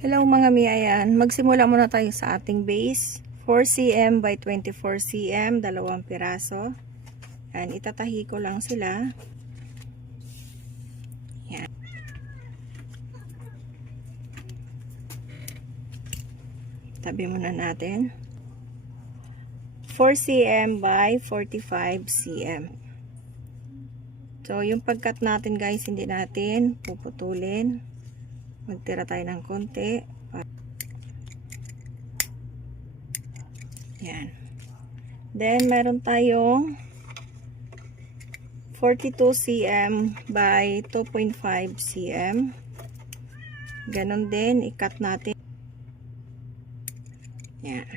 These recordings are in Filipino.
Hello mga miyayan, magsimula muna tayo sa ating base. 4 cm by 24 cm, dalawang piraso. Yan, itatahi ko lang sila. Yan. Tabi muna natin. 4 cm by 45 cm. So, yung pagkat natin guys, hindi natin puputulin. Magtira tayo ng konti. Yan. Then, meron tayong 42 cm by 2.5 cm. Ganon din, i-cut natin. Yan.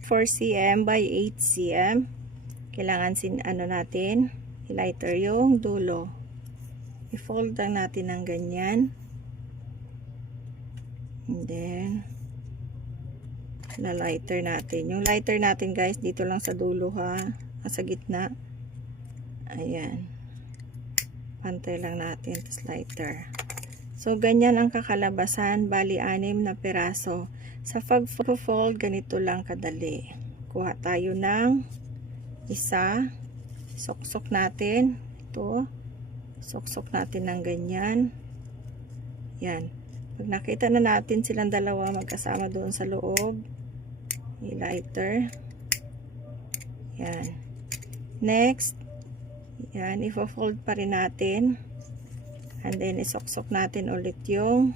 Four cm by 8 cm. Kailangan natin, i-lighter yung dulo. I-fold lang natin ng ganyan. And then, la-lighter natin. Yung lighter natin guys, dito lang sa dulo ha. Sa gitna. Ayan. Pantay lang natin. Tapos lighter. So, ganyan ang kakalabasan. Bali, 6 na piraso. Sa pag-fold, ganito lang kadali. Kuha tayo ng isa. Sok-sok natin. Ito. Sok-sok natin ng ganyan. Yan. Pag nakita na natin silang dalawa magkasama doon sa loob, i-lighter. Yan. Next. Yan. I-fold pa rin natin. And then, isok-sok natin ulit yung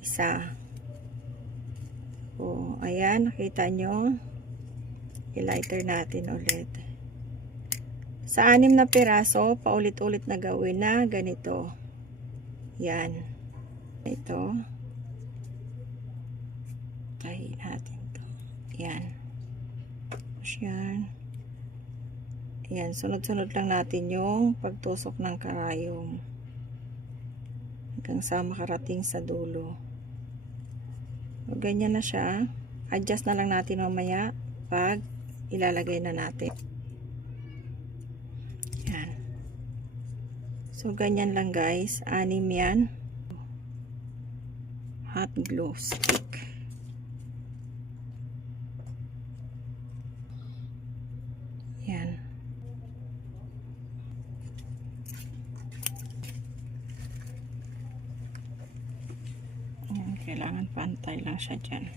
isa. O, ayan. Nakita nyo. I-lighter natin ulit. Sa 6 na piraso, paulit-ulit na gawin na ganito. Yan. Ito. Tahi natin to. Yan. Push yan. Yan. Sunod-sunod lang natin yung pagtusok ng karayom. Hanggang sa makarating sa dulo. So, ganyan na siya. Adjust na lang natin mamaya pag ilalagay na natin. Yan. So, ganyan lang guys. 6 yan. Hot glue stick. Yan. Yan. Kailangan pantay lang siya dyan.